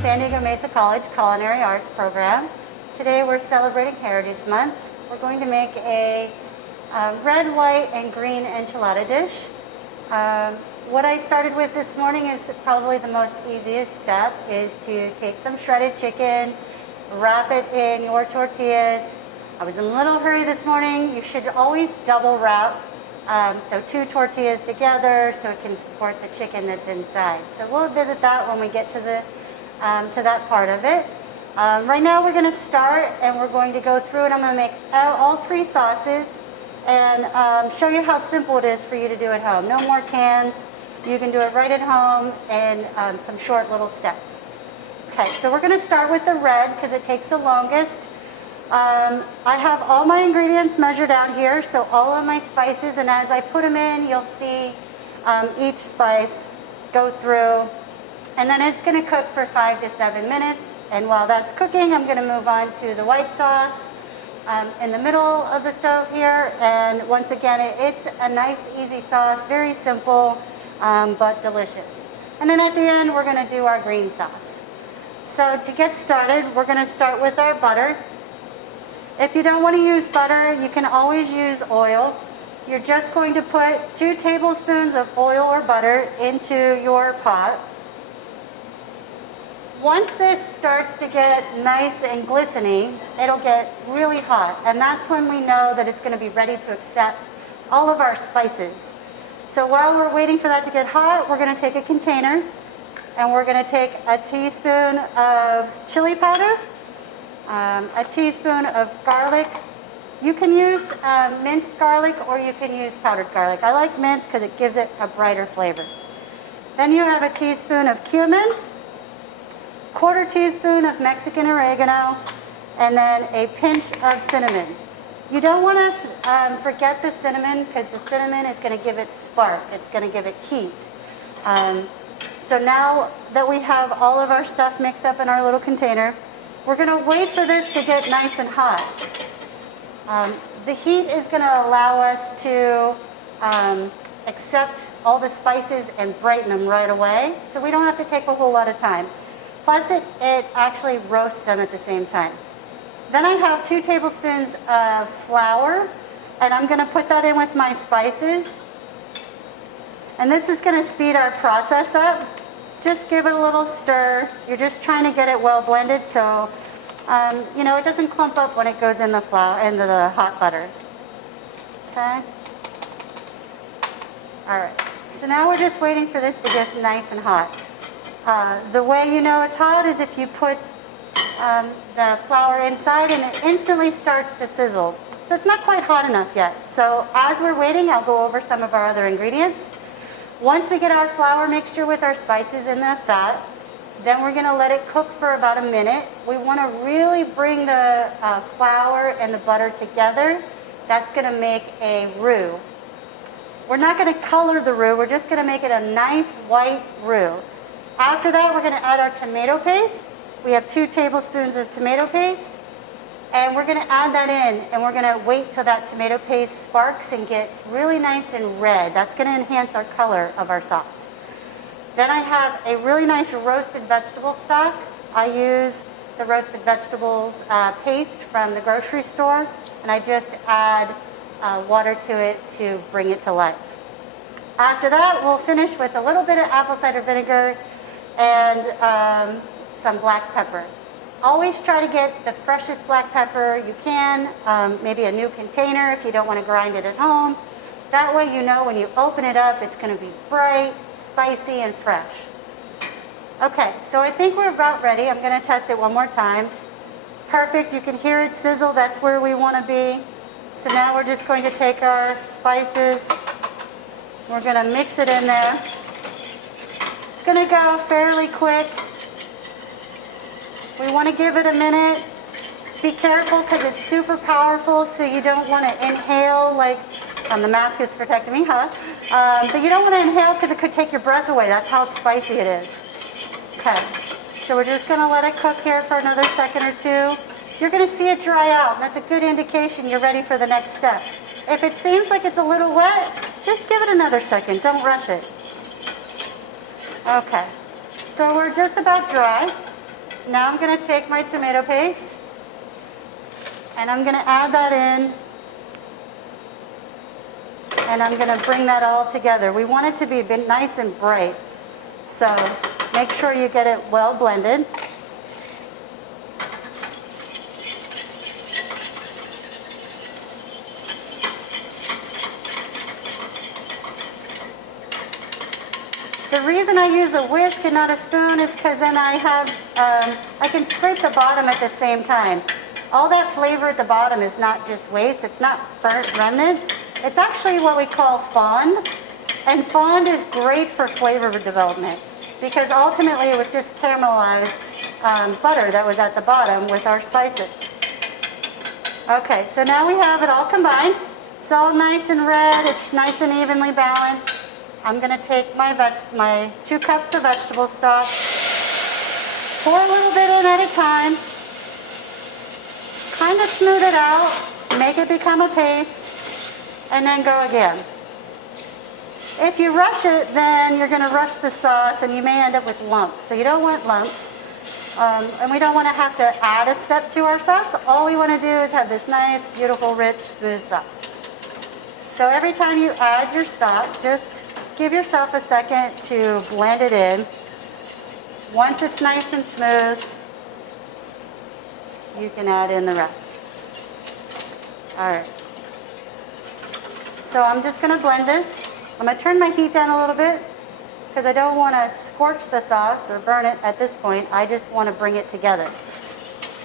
San Diego Mesa College Culinary Arts program. Today we're celebrating Heritage Month. We're going to make a red, white, and green enchilada dish. What I started with this morning is probably the most easiest step, is to take some shredded chicken, wrap it in your tortillas. I was in a little hurry this morning. You should always double wrap, so 2 tortillas together so it can support the chicken that's inside. So we'll visit that when we get to that part of it. Right now we're going to start and we're going to go through and I'm going to make all 3 sauces and show you how simple it is for you to do at home. No more cans. You can do it right at home in some short little steps. Okay, so we're going to start with the red because it takes the longest. I have all my ingredients measured out here, so all of my spices, and as I put them in, you'll see each spice go through, and then it's going to cook for 5 to 7 minutes. And while that's cooking, I'm going to move on to the white sauce in the middle of the stove here. And once again, it's a nice, easy sauce, very simple, but delicious. And then at the end, we're going to do our green sauce. So to get started, we're going to start with our butter. If you don't want to use butter, you can always use oil. You're just going to put 2 tablespoons of oil or butter into your pot. Once this starts to get nice and glistening, it'll get really hot, and that's when we know that it's going to be ready to accept all of our spices. So while we're waiting for that to get hot, we're going to take a container and we're going to take a teaspoon of chili powder, a teaspoon of garlic. You can use minced garlic or you can use powdered garlic. I like minced because it gives it a brighter flavor. Then you have a teaspoon of cumin, 1/4 teaspoon of Mexican oregano, and then a pinch of cinnamon. You don't want to forget the cinnamon because the cinnamon is going to give it spark. It's going to give it heat. So now that we have all of our stuff mixed up in our little container, we're going to wait for this to get nice and hot. The heat is going to allow us to accept all the spices and brighten them right away, so we don't have to take a whole lot of time. Plus it actually roasts them at the same time. Then I have 2 tablespoons of flour, and I'm going to put that in with my spices. And this is going to speed our process up. Just give it a little stir. You're just trying to get it well blended so you know, it doesn't clump up when it goes in the into the hot butter. Okay? All right. So now we're just waiting for this to get nice and hot. The way you know it's hot is if you put the flour inside and it instantly starts to sizzle. So it's not quite hot enough yet. So as we're waiting, I'll go over some of our other ingredients. Once we get our flour mixture with our spices in the fat, then we're going to let it cook for about a minute. We want to really bring the flour and the butter together. That's going to make a roux. We're not going to color the roux. We're just going to make it a nice white roux. After that, we're going to add our tomato paste. We have 2 tablespoons of tomato paste. And we're going to add that in, and we're going to wait till that tomato paste sparks and gets really nice and red. That's going to enhance our color of our sauce. Then I have a really nice roasted vegetable stock. I use the roasted vegetables paste from the grocery store, and I just add water to it to bring it to life. After that, we'll finish with a little bit of apple cider vinegar and some black pepper. Always try to get the freshest black pepper you can, maybe a new container if you don't want to grind it at home. That way you know when you open it up it's going to be bright, spicy, and fresh. Okay, so I think we're about ready. I'm going to test it one more time. Perfect, you can hear it sizzle, that's where we want to be. So now we're just going to take our spices, we're going to mix it in there. It's going to go fairly quick. We want to give it a minute. Be careful because it's super powerful, so you don't want to inhale like, the mask is protecting me, huh? But you don't want to inhale because it could take your breath away. That's how spicy it is. Okay, so we're just going to let it cook here for another second or 2. You're going to see it dry out. That's a good indication you're ready for the next step. If it seems like it's a little wet, just give it another second. Don't rush it. Okay, so we're just about dry. Now I'm going to take my tomato paste and I'm going to add that in, and I'm going to bring that all together. We want it to be nice and bright, so make sure you get it well blended. The reason I use a whisk and not a spoon is because then I can scrape the bottom at the same time. All that flavor at the bottom is not just waste, it's not burnt remnants. It's actually what we call fond. And fond is great for flavor development because ultimately it was just caramelized butter that was at the bottom with our spices. Okay, so now we have it all combined. It's all nice and red, it's nice and evenly balanced. I'm going to take my 2 cups of vegetable stock, pour a little bit in at a time, kind of smooth it out, make it become a paste, and then go again. If you rush it, then you're going to rush the sauce and you may end up with lumps. So you don't want lumps, and we don't want to have to add a step to our sauce. All we want to do is have this nice, beautiful, rich, smooth sauce. So every time you add your stock, just give yourself a second to blend it in. Once it's nice and smooth, you can add in the rest. All right. So I'm just going to blend this. I'm going to turn my heat down a little bit because I don't want to scorch the sauce or burn it at this point. I just want to bring it together.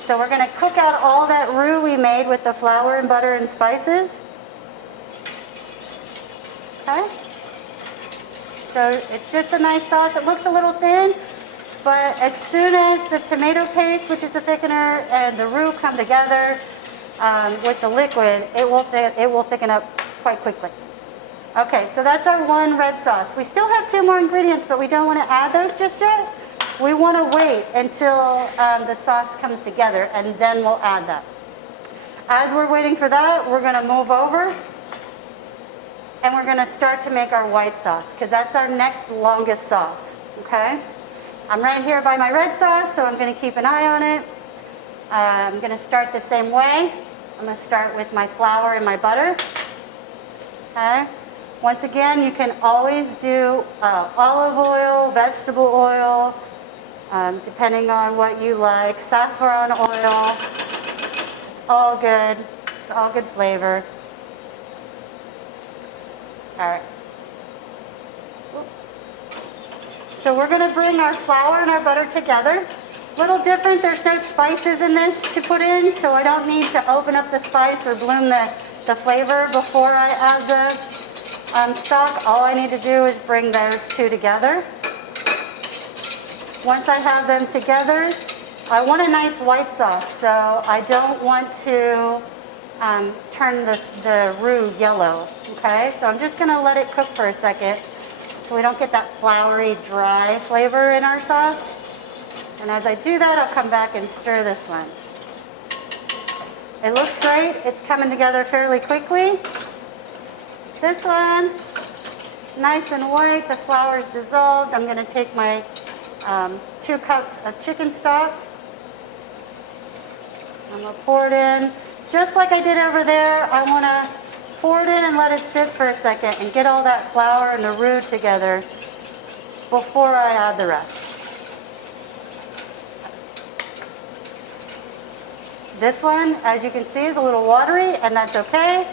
So we're going to cook out all that roux we made with the flour and butter and spices. Okay? So it's just a nice sauce. It looks a little thin, but as soon as the tomato paste, which is a thickener, and the roux come together with the liquid, it will thicken up quite quickly. Okay, so that's our one red sauce. We still have 2 more ingredients, but we don't want to add those just yet. We want to wait until the sauce comes together, and then we'll add that. As we're waiting for that, we're going to move over. And we're going to start to make our white sauce because that's our next longest sauce, okay? I'm right here by my red sauce, so I'm going to keep an eye on it. I'm going to start the same way. I'm going to start with my flour and my butter, okay? Once again, you can always do olive oil, vegetable oil, depending on what you like, saffron oil. It's all good. It's all good flavor. All right. So we're going to bring our flour and our butter together. A little different, there's no spices in this to put in, so I don't need to open up the spice or bloom the flavor before I add the stock. All I need to do is bring those 2 together. Once I have them together, I want a nice white sauce, so I don't want to turn the roux yellow, okay? So I'm just going to let it cook for a second so we don't get that floury, dry flavor in our sauce. And as I do that, I'll come back and stir this one. It looks great. It's coming together fairly quickly. This one, nice and white. The flour's dissolved. I'm going to take my 2 cups of chicken stock. I'm going to pour it in. Just like I did over there, I want to pour it in and let it sit for a second and get all that flour and the roux together before I add the rest. This one, as you can see, is a little watery, and that's okay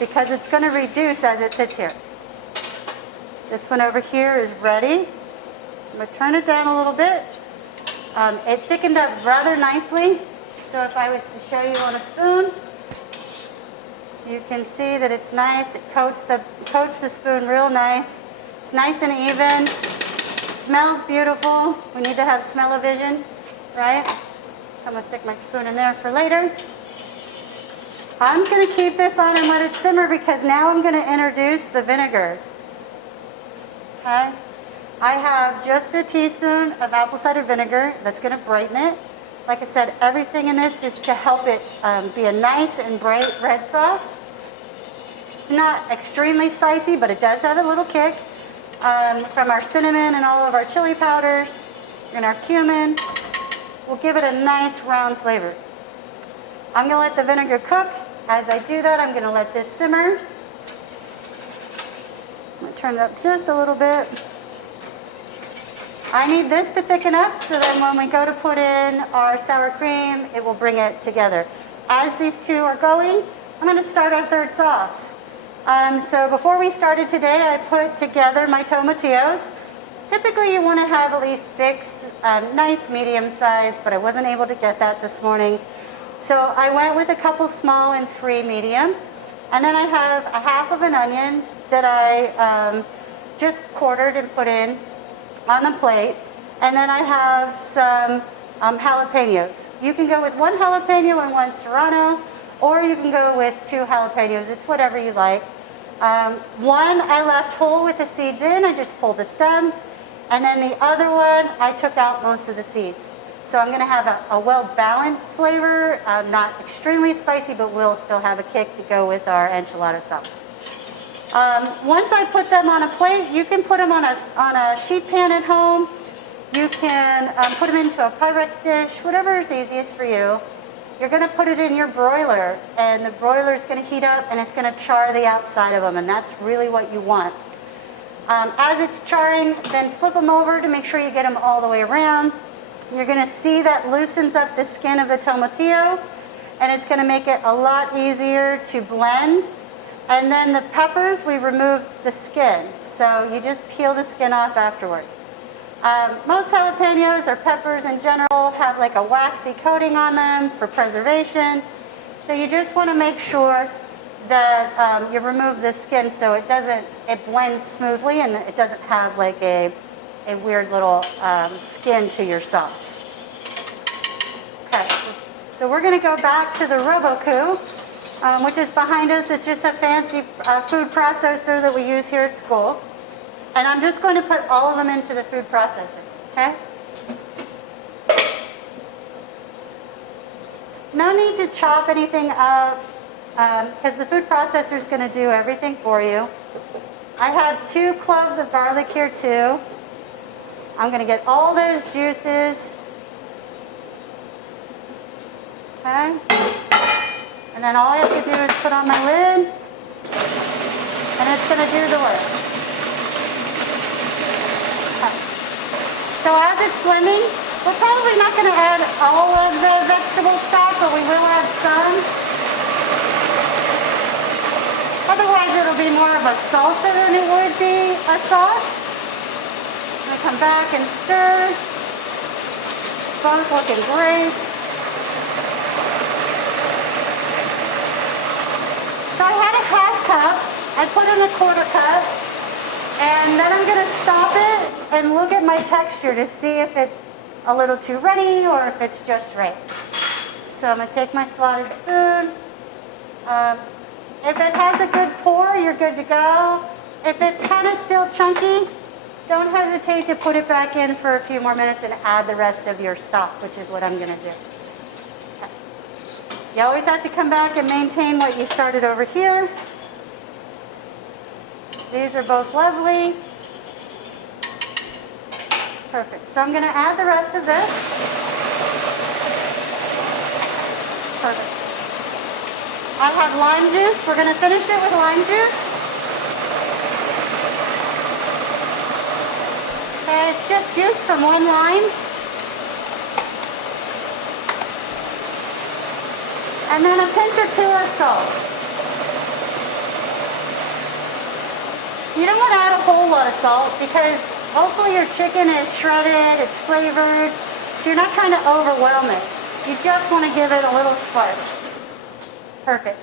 because it's going to reduce as it sits here. This one over here is ready. I'm going to turn it down a little bit. It thickened up rather nicely. So if I was to show you on a spoon, you can see that it's nice. It coats the spoon real nice. It's nice and even. Smells beautiful. We need to have smell-o-vision, right? So I'm going to stick my spoon in there for later. I'm going to keep this on and let it simmer because now I'm going to introduce the vinegar. Okay? I have just a teaspoon of apple cider vinegar that's going to brighten it. Like I said, everything in this is to help it be a nice and bright red sauce. It's not extremely spicy, but it does have a little kick from our cinnamon and all of our chili powders and our cumin. will give it a nice round flavor. I'm gonna let the vinegar cook. As I do that, I'm gonna let this simmer. I'm gonna turn it up just a little bit. I need this to thicken up so that when we go to put in our sour cream, it will bring it together. As these two are going, I'm gonna start our third sauce. So before we started today, I put together my tomatillos. Typically you wanna have at least 6 nice medium size, but I wasn't able to get that this morning. So I went with a couple small and 3 medium. And then I have a half of an onion that I just quartered and put in on the plate. And then I have some jalapenos. You can go with 1 jalapeno and 1 serrano, or you can go with 2 jalapenos. It's whatever you like. One I left whole with the seeds in. I just pulled the stem. And then the other one, I took out most of the seeds. So I'm gonna have a well-balanced flavor, not extremely spicy, but will still have a kick to go with our enchilada sauce. Once I put them on a plate, you can put them on a sheet pan at home. You can put them into a Pyrex dish, whatever is easiest for you. You're gonna put it in your broiler, and the broiler is gonna heat up and it's gonna char the outside of them, and that's really what you want. As it's charring, then flip them over to make sure you get them all the way around. You're gonna see that loosens up the skin of the tomatillo, and it's gonna make it a lot easier to blend. And then the peppers, we remove the skin. So you just peel the skin off afterwards. Most jalapenos or peppers in general have like a waxy coating on them for preservation. So you just wanna make sure that you remove the skin so it blends smoothly and it doesn't have like a weird little skin to your sauce. Okay, so we're gonna go back to the Roboku, which is behind us. It's just a fancy food processor that we use here at school. And I'm just going to put all of them into the food processor, okay? No need to chop anything up because the food processor is gonna do everything for you. I have 2 cloves of garlic here too. I'm gonna get all those juices. Okay. And then all I have to do is put on my lid, and it's gonna do the work. Okay. So as it's blending, we're probably not gonna add all of the vegetable stock, but we will add some. Otherwise it'll be more of a salsa than it would be a sauce. Come back and stir. Both looking great. So I had a half cup. I put in a 1/4 cup. And then I'm going to stop it and look at my texture to see if it's a little too runny or if it's just right. So I'm going to take my slotted spoon. If it has a good pour, you're good to go. If it's kind of still chunky, don't hesitate to put it back in for a few more minutes and add the rest of your stock, which is what I'm gonna do. Okay. You always have to come back and maintain what you started over here. These are both lovely. Perfect. So I'm gonna add the rest of this. Perfect. I have lime juice. We're gonna finish it with lime juice. It's just juice from 1 lime. And then a pinch or 2 of salt. You don't want to add a whole lot of salt because hopefully your chicken is shredded, it's flavored, so you're not trying to overwhelm it. You just want to give it a little spark. Perfect.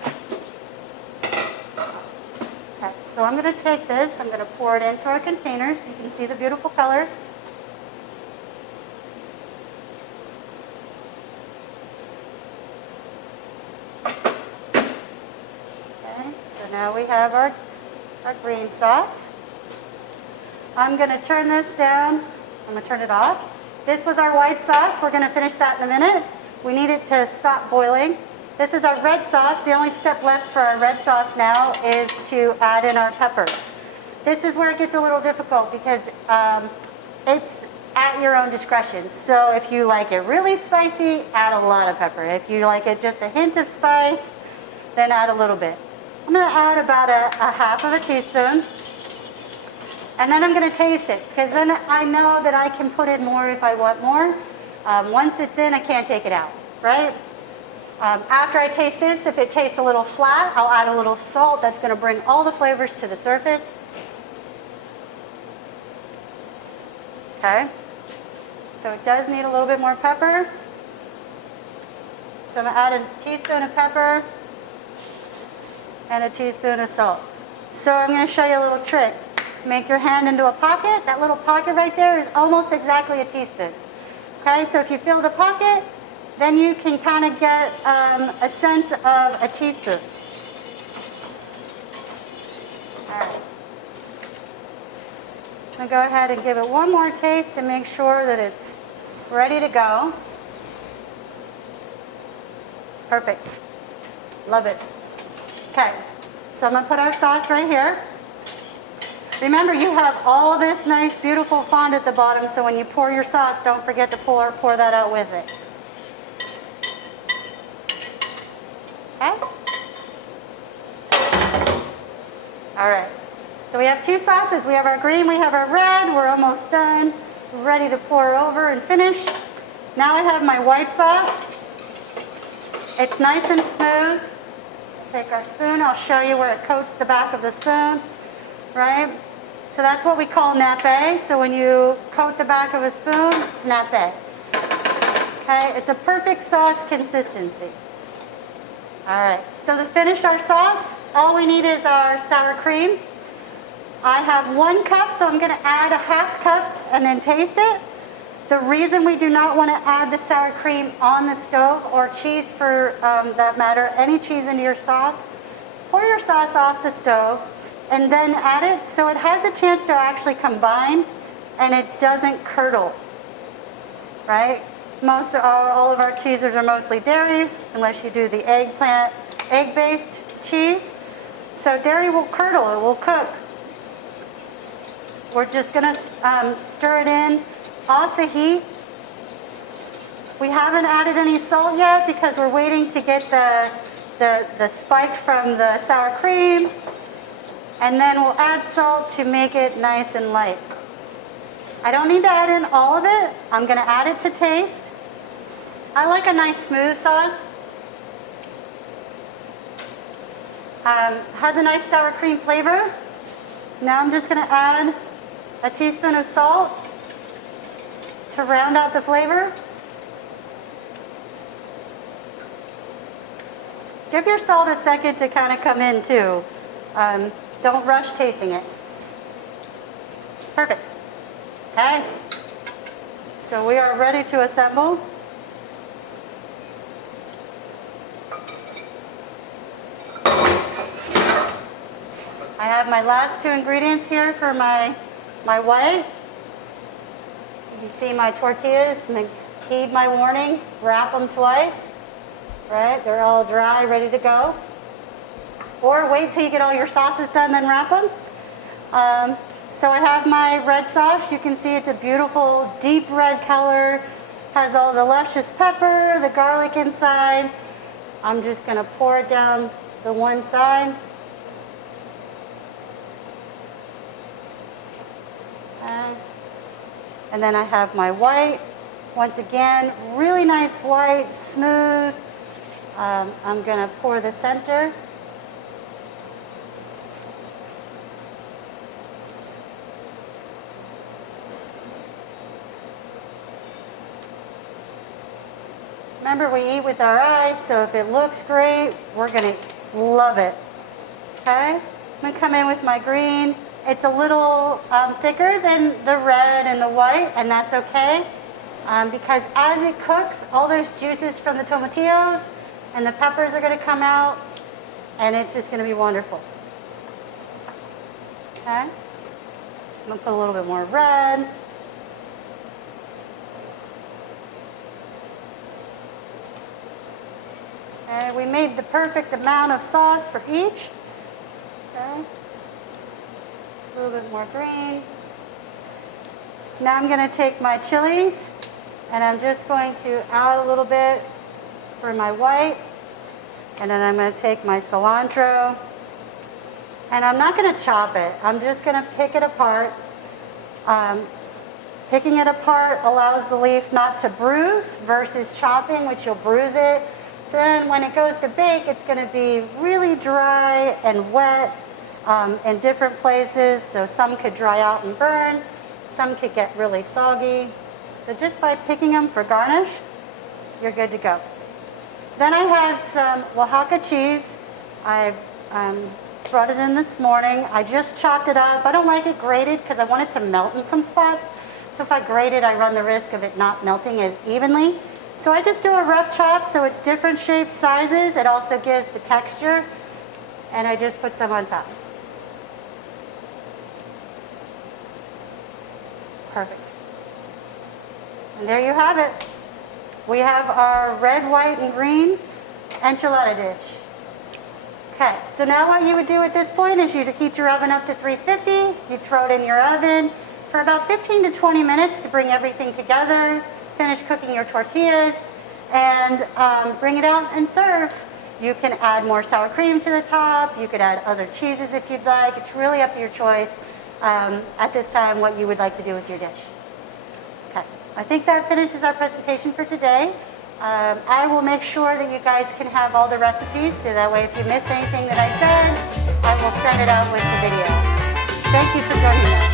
Okay, so I'm going to take this, I'm going to pour it into our container so you can see the beautiful color. Okay, so now we have our green sauce. I'm going to turn this down. I'm going to turn it off. This was our white sauce. We're going to finish that in a minute. We need it to stop boiling. This is our red sauce. The only step left for our red sauce now is to add in our pepper. This is where it gets a little difficult because at your own discretion. So if you like it really spicy, add a lot of pepper. If you like it just a hint of spice, then add a little bit. I'm going to add about a half of a teaspoon. And then I'm going to taste it, because then I know that I can put in more if I want more. Once it's in, I can't take it out, right? After I taste this, if it tastes a little flat, I'll add a little salt. That's going to bring all the flavors to the surface. Okay. So it does need a little bit more pepper. So I'm going to add a teaspoon of pepper and a teaspoon of salt. So I'm going to show you a little trick. Make your hand into a pocket. That little pocket right there is almost exactly a teaspoon. Okay, so if you fill the pocket, then you can kind of get a sense of a teaspoon. All right. I'm going to go ahead and give it one more taste to make sure that it's ready to go. Perfect. Love it. Okay, so I'm going to put our sauce right here. Remember, you have all this nice, beautiful fond at the bottom, so when you pour your sauce, don't forget to pour that out with it. Okay? All right. So we have two sauces. We have our green, we have our red. We're almost done. We're ready to pour over and finish. Now I have my white sauce. It's nice and smooth. Take our spoon. I'll show you where it coats the back of the spoon, right? So that's what we call nappe. So when you coat the back of a spoon, it's nappe. Okay, it's a perfect sauce consistency. All right, so to finish our sauce, all we need is our sour cream. I have 1 cup, so I'm going to add a half cup and then taste it. The reason we do not want to add the sour cream on the stove, or cheese for that matter, any cheese into your sauce, pour your sauce off the stove and then add it so it has a chance to actually combine and it doesn't curdle, right? All of our cheeses are mostly dairy, unless you do the egg-based cheese. So dairy will curdle, it will cook. We're just gonna stir it in off the heat. We haven't added any salt yet because we're waiting to get the spike from the sour cream. And then we'll add salt to make it nice and light. I don't need to add in all of it. I'm going to add it to taste. I like a nice smooth sauce. Has a nice sour cream flavor. Now I'm just going to add a teaspoon of salt to round out the flavor. Give your salt a second to kind of come in too. Don't rush tasting it. Perfect. Okay. So we are ready to assemble. I have my last 2 ingredients here for my white. You can see my tortillas. Heed my warning. Wrap them twice. Right? They're all dry, ready to go. Or wait till you get all your sauces done, then wrap them. So I have my red sauce. You can see it's a beautiful deep red color. Has all the luscious pepper, the garlic inside. I'm just going to pour it down the one side. And then I have my white. Once again, really nice white, smooth. I'm going to pour the center. Remember, we eat with our eyes, so if it looks great, we're going to love it. Okay? I'm going to come in with my green. It's a little thicker than the red and the white, and that's okay. Because as it cooks, all those juices from the tomatillos and the peppers are going to come out, and it's just going to be wonderful. Okay? I'm going to put a little bit more red. And we made the perfect amount of sauce for each. Okay. A little bit more green. Now I'm going to take my chilies and I'm just going to add a little bit for my white. And then I'm going to take my cilantro. And I'm not going to chop it. I'm just going to pick it apart. Picking it apart allows the leaf not to bruise versus chopping, which you'll bruise it. So then when it goes to bake, it's going to be really dry and wet in different places. So some could dry out and burn. Some could get really soggy. So just by picking them for garnish, you're good to go. Then I have some Oaxaca cheese. I brought it in this morning. I just chopped it up. I don't like it grated because I want it to melt in some spots. So if I grate it, I run the risk of it not melting as evenly. So I just do a rough chop so it's different shapes, sizes. It also gives the texture. And I just put some on top. Perfect. And there you have it. We have our red, white, and green enchilada dish. Okay, so now what you would do at this point is you'd heat your oven up to 350. You'd throw it in your oven for about 15 to 20 minutes to bring everything together, finish cooking your tortillas, and bring it out and serve. You can add more sour cream to the top. You could add other cheeses if you'd like. It's really up to your choice at this time what you would like to do with your dish. Okay, I think that finishes our presentation for today. I will make sure that you guys can have all the recipes so that way if you miss anything that I said, I will send it out with the video. Thank you for joining us.